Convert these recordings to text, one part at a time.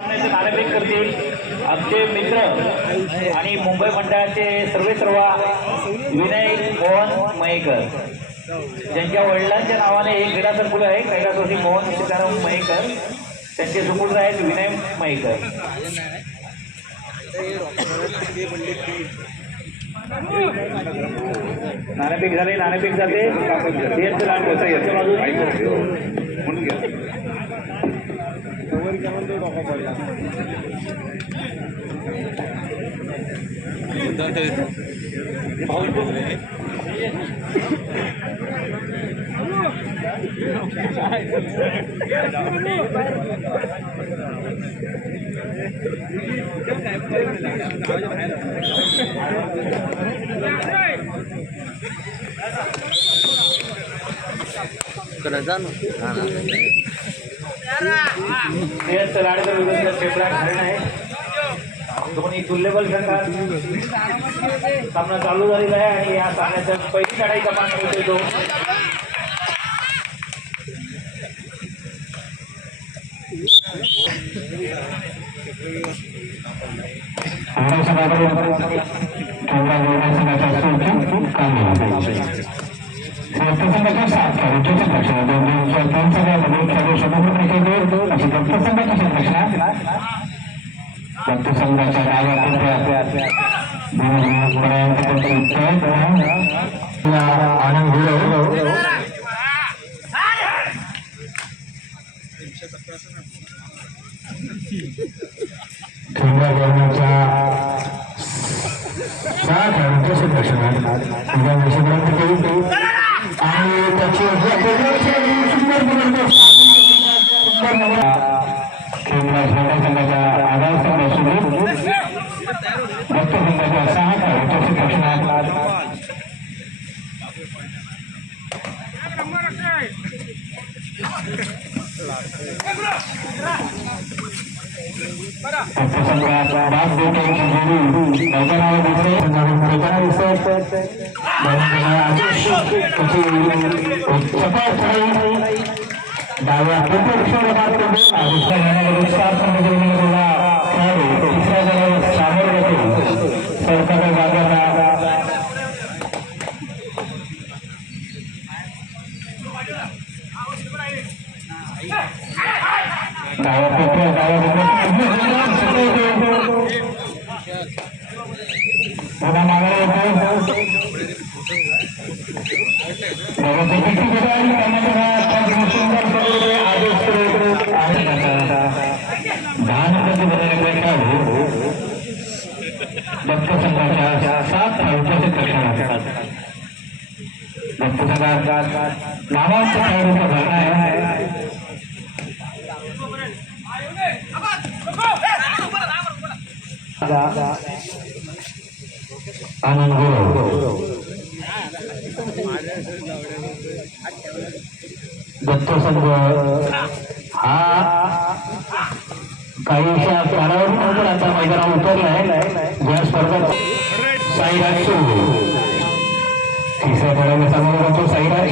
नाणेफेक करतील आमचे मित्र आणि मुंबई मंडळाचे सर्व विनय मोहन मयेकर, ज्यांच्या वडिलांच्या नावाने हे क्रीडा संकुल आहे. कैलासवासी मोहन सीताराम मयेकर, त्यांचे सुपुत्र आहेत विनय मयेकर. नाणेफेक झाले, नाणेफेक जाते. म्हणून घ्या. दोन्ही तुल्यबल संघात सामना चालू झालेला आहे आणि या सामन्याचा पहिली लढाई कमान होते तो संघाच्या आनंद दत्त संघ हा काहीशा काळावर आता मैदानावर उतरलाय. ज्या स्पर्धेत साईराज तिसऱ्या खेळाडू समोर होतो. साईराज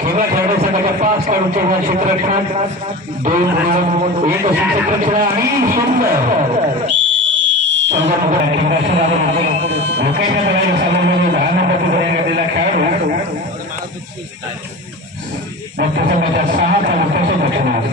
खेळा खेळाडू संघाच्या 5 खेळाडूंच्या ह्या क्षेत्ररक्षणात 2 1 अशी क्षेत्ररक्षणा आणि सुंदर संघाच्या 6 खेळाडूंच्या क्षेत्ररक्षणात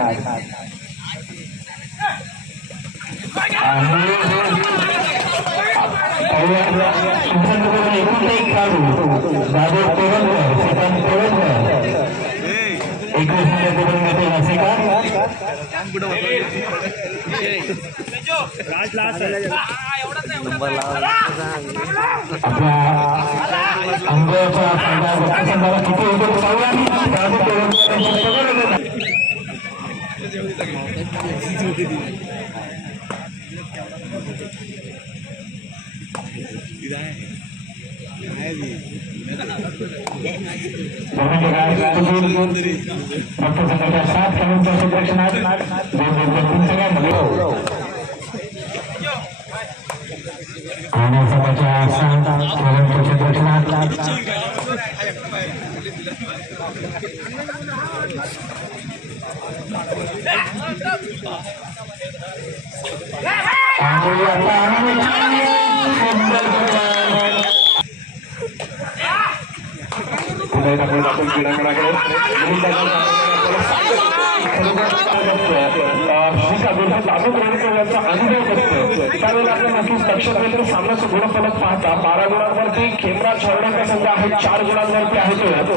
त्यावेळेला आपण नक्कीच लक्षात घेतलं सामन्याचं गुणफलक पाहता 12 गुणांवरती खेमराज हरण्याचा संघ आहे, 4 गुणांवरती आहे तो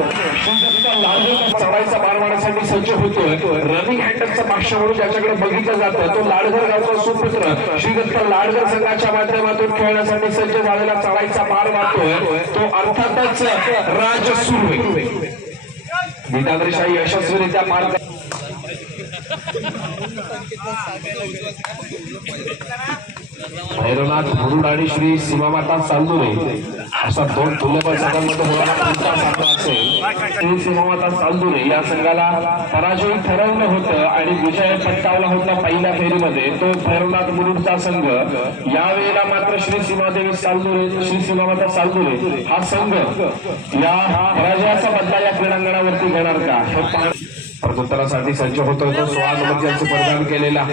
चढाईचा मार मारण्यासाठी सज्ज होतोय. रनिंग हँडलचा मागच्या म्हणून ज्याच्याकडे बघितलं जातं तो लाडघर गावचा सुपुत्र श्रीदत्त लाडघर संघाच्या माध्यमातून खेळण्यासाठी सज्ज झालेला चढाईचा मार मारतोय तो अर्थातच राज सुर्वे. गीताद्रीशाही यशस्वीरित्या मार्ग भैरवनाथ मुरुड आणि श्री सीमामाता चालदुरे अशा 2 तुल्यबळ संघांमध्ये होणारा कोणता सामना असेल. श्री सीमामाता चालदुरे या संघाला पराजय ठरवलं होतं आणि विजय पटकावला होता पहिल्या फेरीमध्ये तो भैरवनाथ मुरुडचा संघ. यावेळेला मात्र श्री सीमादेवी चालदुरे श्री सीमामाता चालदुरे हा संघ या पराजयाचा बदला या क्रीडांगणावरती घेणार का हे पाहणं. प्रत्युत्तरासाठी सज्ज होतो तो 16 नंबरचे प्रदान केलेला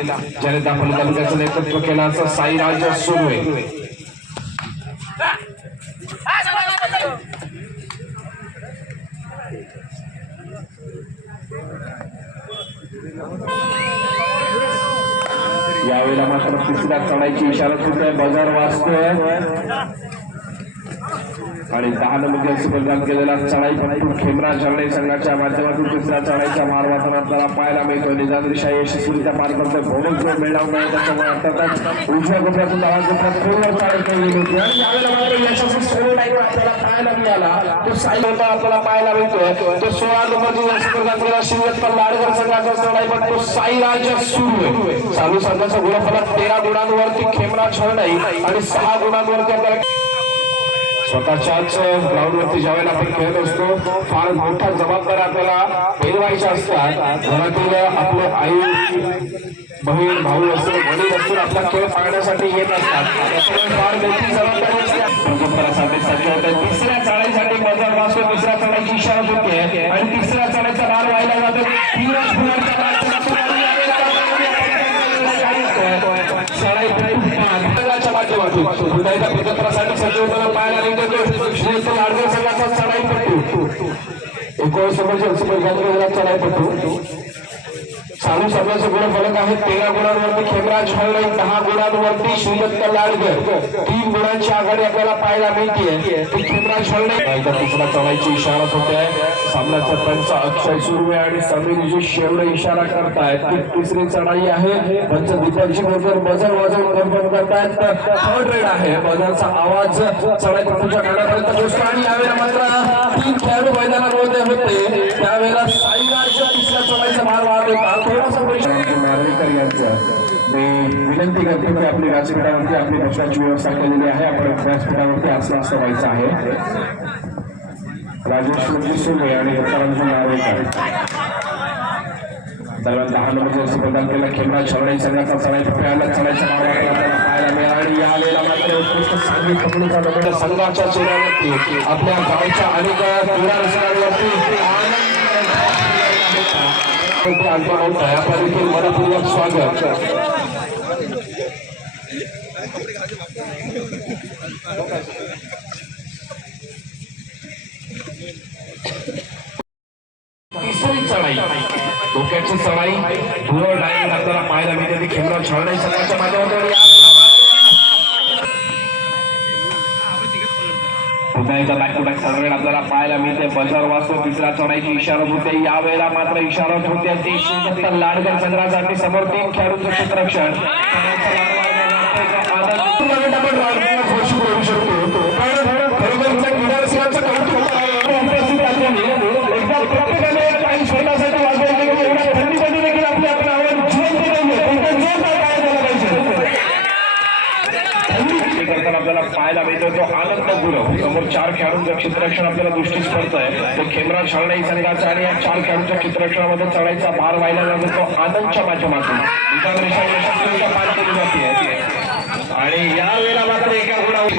ज्याने दापोली तालुक्याचं नेतृत्व केलं साईराज सुर्वे. यावेळेला मात्र तिसऱ्या चढाईची इशारा होतोय बाजार वाचतोय आणि 10 नंबरचे प्रदान केलेला चढाईपटू खेमराज हरणे संघाच्या माध्यमातून तिसऱ्या चढाईचा मार वाचून आपल्याला पाहायला मिळतो. निजादृशा यशस्वीरित्या पार करतोय. भौमिक जोड मिळणार नाही त्याच्यामुळे अर्थातच उजव्या कोपऱ्यातून डाव्या कोपऱ्यात खोलवर चढाई केलेली होती आणि यावेळेला मात्र यशस्वी सोलो टाईम आपल्याला पाहायला मिळाला. तो साईल होता आपल्याला पाहायला मिळतोय. तो 16 नंबरची यश प्रदान केला श्रीदत्त लाडघर संघाचा चढाईपटू साईराज सुर्वे. चालू संघाचा गुणफलक 13 गुणांवरती खेमराज हरणे आणि 6 गुणांवरती आपल्याला स्वतःच्याच ग्राउंडवरती ज्यावेळेला आपण खेळत असतो फार मोठ्या जबाबदाऱ्या आपल्याला पेलवायच्या असतात. घरातील आपले आई बहीण भाऊ असतील वडील असतील आपला खेळ पाहण्यासाठी येत असतात. त्यामुळे फार मोठी जबाबदारी असते. सज्ज होते तिसऱ्या चढाईसाठी बाजार वाचतो. तिसऱ्या चढाईची इशारा होते आणि तिसऱ्या चढाईचा मार व्हायला जातो. प्रत्यक्षासाठी सज्ज होताना पाहायला मिळतो श्रीदत्त लाडघर संघाचा चढाईपटू 19 नंबरचा चढाईपटू. चालू संघाचे गुणफलक आहे 13 गुणांवरती खेमराज हरणे, 10 गुणांवरती श्रीदत्त लाडघर. 3 गुणांची आघाडी आपल्याला पाहायला मिळते. खेमराज हरणे तिसरा चढाईची इशारा होते. सामन्याचा पंच अक्षय सुर्वे आणि समीर शेवडे इशारा करतायत की तिसरी चढाई आहे. पंच दीपकजी बरोबर बजर वाजवून कन्फर्म करतायत. थर्ड रेड आहे. बजरचा आवाज चढाईपटूच्या कानापर्यंत पोहोचतो आणि यावेळेला मात्र 3 खेळाडू मैदानामध्ये होते. त्यावेळेला साईराजच्या तिसऱ्या चढाईचा मार वाढत होता. नार्वेकर यांचं मी विनंती करतो की आपली व्यासपीठावरती आपली बसण्याची व्यवस्था केलेली आहे. आपण व्यासपीठावरती आसपास व्हायचं आहे. राजेश्वरजी सुर्वे आणि दत्तारामजी नार्वेकर दरम्यान 10 नंबरचे प्रदान केला. खेमराज हरणे संघाचा चढाईपटू चढाईचा मार पाहायला मिळाला आणि यावेळेला मात्र उत्कृष्ट संगीत पकडूचा नंबर संघाच्या चेहऱ्यावरती आपल्या गावच्या अनेक क्रीडा रसिकांवरती मनपूर्वक स्वागत. तिसरी चढाई धोक्याची चढाई धुळं डायरेक्ट आपल्याला पाहायला मिळते. खेमराज हरणे संघाच्या माध्यमातून पुन्हा एकदा बॅक टू बॅक चढाई आपल्याला पाहायला मिळते. बजार वाचतो. तिसऱ्या चढाईची इशारा होते. यावेळेला मात्र इशारा होते ती श्रीदत्त लाडघर संघासाठी समोर 3 खेळाडूंचं क्षेत्ररक्षण करू शकतो. एकदा प्रत्येकाने काही स्वतःसाठी वाजवायचे एवढ्या थंडीमध्ये देखील आपली आपण आवड करताना आपल्याला पाहायला मिळतो तो आनंद गुरव. समोर 4 खेळाडूंचं क्षेत्ररक्षण आपल्याला दृष्टीस पडतंय. तो खेमराज हरणे संघाचा आणि या 4 खेळाडूंच्या क्षेत्ररक्षणामध्ये चढाईचा भार व्हायला जातो तो आनंदच्या माध्यमातून पार केली जाते. आणि यावेळेला मात्र एका गुणावर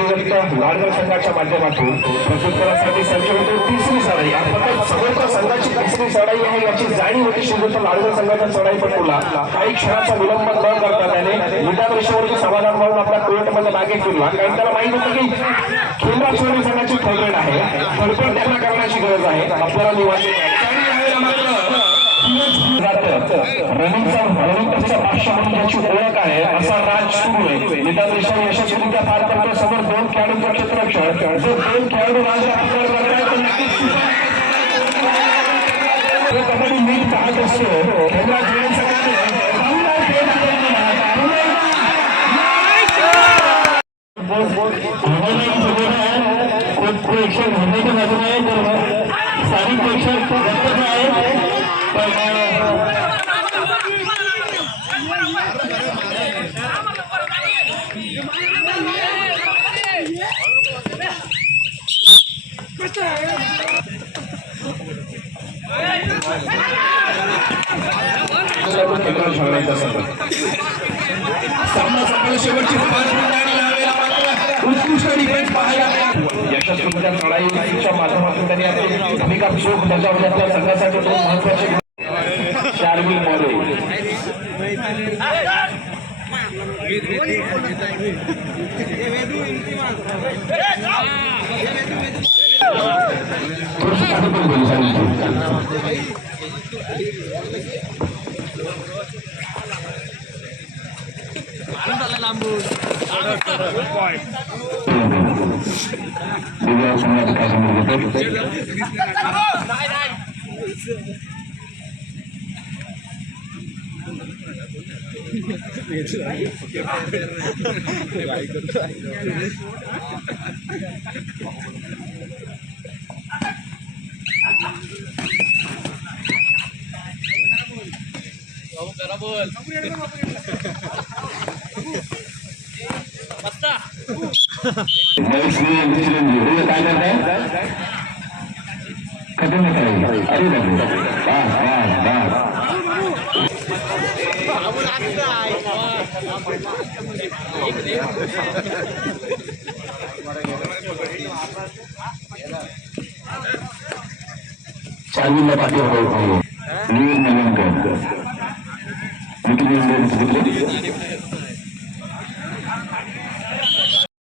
लाडगड संघाच्या माध्यमातून प्रत्युत्तरासाठी सज्ज होतो तिसरी चढाई. अर्थात समोरच्या संघाची तिसरी चढाई आहे याची जाणीव होती शिवदत्त लाडगड संघाच्या चढाईपटूला. काही क्षणाचा विलंब न करता त्याने विधान रेषेवरची समाधान म्हणून आपल्या टोळीमध्ये मागे फिरला. कारण त्याला माहित होतं की खेमरा चढाई संघाची फेवरेट आहे, धडपड त्यांना करण्याची गरज आहे. आपल्याला निवांत रनिंगचा भाष्य म्हणून त्याची ओळख आहे असा राज सुरू आहे. निदान देशाने यशस्वीरित्या पार करतो. समोर 2 खेळाडूंचा क्षेत्ररक्षण. जो 2 खेळाडू कबड्डी लीग पाहत असतो. प्रेक्षक भरण्याच्या बाजूने आहे तर स्थानिक प्रेक्षक आहे. शेवटची उत्कृष्ट डिफेन्स पाहायला यशस्वीच्या चढाईच्या माध्यमातून त्यांनी आपली भूमिका चोख बजावली. आपल्या संघासाठी 2 महत्वाचे शार्विल मध्ये चार्विलला पाठीवर